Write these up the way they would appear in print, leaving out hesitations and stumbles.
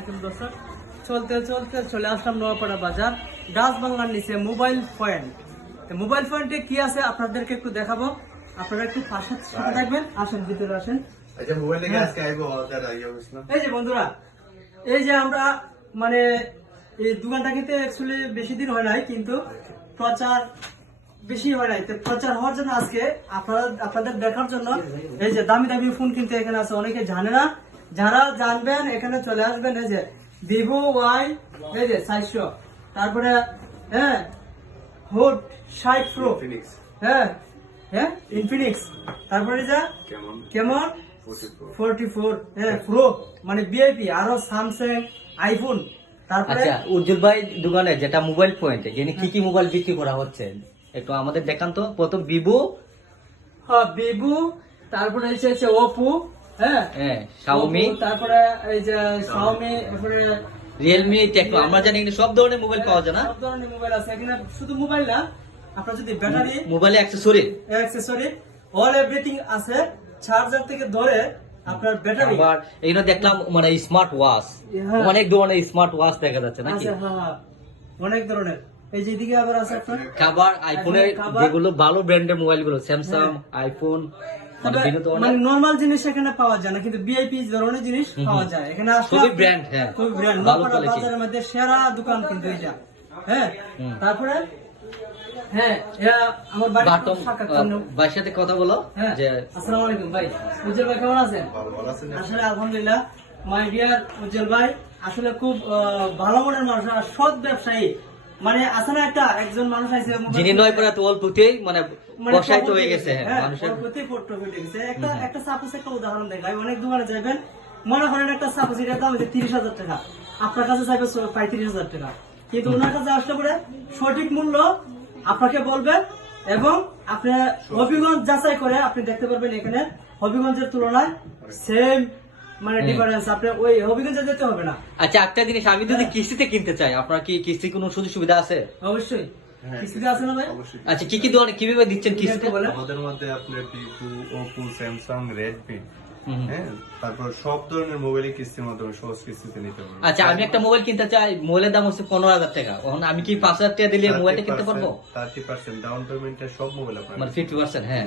আলাইকুম দর্শক, চলতে চলতে চলে আসলাম নোয়াপাড়া বাজার ডাচ বাংলার নিচে মোবাইল পয়েন্ট। মোবাইল পয়েন্টে কি আছে আপনাদেরকে একটু দেখাবো, আপনারা একটু সাথে থাকবেন। আসেন, ভিতরে আসেন। এই যে বন্ধুরা, এই যে আমরা মানে এই দোকানটা কিন্তু অ্যাকচুয়ালি বেশি দিন হয় নাই, কিন্তু প্রচার বেশি হয় নাই। তো প্রচার হওয়ার জন্য আজকে আপনাদের দেখার জন্য এই যে দামি দামি ফোন কিন্তু এখানে আছে, অনেকে জানে না। যারা জানবেন এখানে চলে আসবেন। এই যে ভিভো ওয়াই, এই যে 400, তারপরে হ্যাঁ হোট 60 প্রো, হ্যাঁ হ্যাঁ ইনফিনিক্স, তারপরে যে কেমন 44 হ্যাঁ প্রো মানে ভিআইপি, আরো স্যামসাং, আইফোন। তারপরে আচ্ছা, উজ্জ্বল ভাই দোকানে যেটা মোবাইল পয়েন্টে যিনি কি কি মোবাইল বিক্রি করা হচ্ছে একটু আমাদের দেখান তো। প্রথম ভিভো, হ্যাঁ ভিভো, তারপরে হচ্ছে ওপো, হ্যাঁ শাওমি, তারপরে এই যে শাওমি, তারপরে রিয়েলমি, টেকনো। আমরা জানি কিন্তু সব ধরনের মোবাইল পাওয়া যায় না? সব ধরনের মোবাইল আছে এখানে। শুধু মোবাইল না, আপনার যদি ব্যাটারি, মোবাইলে অ্যাক্সেসরি, অল এভরিথিং আছে। চার্জার থেকে ধরে আপনার ব্যাটারি। আবার এখানে দেখলাম মানে স্মার্ট ওয়াচ, হ্যাঁ। অনেক ধরনের স্মার্ট ওয়াচ দেখা যাচ্ছে নাকি? আচ্ছা, হ্যাঁ হ্যাঁ অনেক ধরনের। এই যে এদিকে আবার আছে আপনার খাবার, আইফোনের যেগুলো ভালো ব্র্যান্ডের মোবাইল গুলো, স্যামসাং, আইফোন, মানে নরমাল জিনিস এখানে পাওয়া যায় না, কিন্তু ভিআইপি ধরনের জিনিস পাওয়া যায় এখানে। খুবই ব্র্যান্ড, হ্যাঁ খুবই ব্র্যান্ড, ভালো কোয়ালিটি। বাজারের মধ্যে সেরা দোকান কিন্তু এটা। হ্যাঁ তারপরে হ্যাঁ আমার ভাইয়ের সাথে কথা বলো। হ্যাঁ, আসসালামু আলাইকুম ভাই। উজ্জ্বল ভাই কেমন আছেন? আসলে আলহামদুলিল্লাহ মাই ডিয়ার উজ্জ্বল ভাই আসলে খুব ভালো মনের মানুষ আর সৎ ব্যবসায়ী। মানে আছে না একটা একজন মানুষ আছে যিনি নয় পড়া তো অল্পতেই মানে বসায়িত হয়ে গেছে মানুষের প্রতি প্রফিট হয়ে গেছে। একটা সাপোজ একটা উদাহরণ দেখাই। অনেক দোকানে যাবেন, মনে করেন একটা সাপোজ এটার দাম হচ্ছে 30,000 টাকা, আপনার কাছে চাইবে 35,000 টাকা, কিন্তু ওনার কাছে আসলে পরে সঠিক মূল্য আপনাকে বলবে এবং আপনি হবিগঞ্জ যাচাই করে আপনি দেখতে পারবেন এখানে হবিগঞ্জের তুলনায় সেম মানে ডিফারেন্স। আপনি ওই হবিগঞ্জে যেতে হবে না। আচ্ছা, একটা জিনিস, আমি যদি কিস্তিতে কিনতে চাই, আপনার কি কিস্তি কোনো সুযোগ সুবিধা আছে? অবশ্যই কিস্তিতে আছে না ভাই? আচ্ছা, কি কি ধরনের কিভাবে দিচ্ছেন কিস্তিতে? আমাদের মধ্যে আপনার ভিভো, ওপো, স্যামসাং, রেডমি, হ্যাঁ, তারপর সব ধরনের মোবাইলের কিস্তির মাধ্যমে সহজ কিস্তিতে নিতে পারবো। আচ্ছা, আমি একটা মোবাইল কিনতে চাই, মোবাইলের দাম হচ্ছে 15,000 টাকা। এখন আমি কি 5,000 টাকা দিলে মোবাইলটা কিনতে পারবো? 30% ডাউন পেমেন্টে সব মোবাইল আপনার, মানে 50%, হ্যাঁ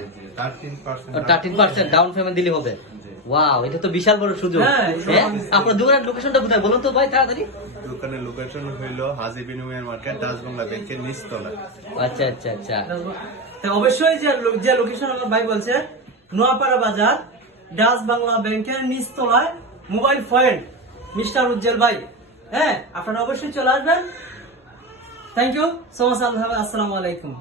13% ডাউন পেমেন্ট দিলে হবে। ওয়াও, এটা তো বিশাল বড় সুযোগ। হ্যাঁ, হ্যাঁ, আপনার দোকানের লোকেশনটা কোথায় বলুন তো ভাই তাড়াতাড়ি। দোকানের লোকেশন হইলো হাজী বিনিময় মার্কেট, ডাচ বাংলা ব্যাংকের নিচতলা। আচ্ছা আচ্ছা আচ্ছা, অবশ্যই যে লোকেশন আমার ভাই বলছে নোয়াপাড়া বাজার ডাচ বাংলা ব্যাংকের নিচতলায় মোবাইল পয়েন্ট, মিস্টার উজ্জ্বল ভাই। হ্যাঁ, আপনারা অবশ্যই চলে আসবেন। Thank you so much. আসসালামু আলাইকুম।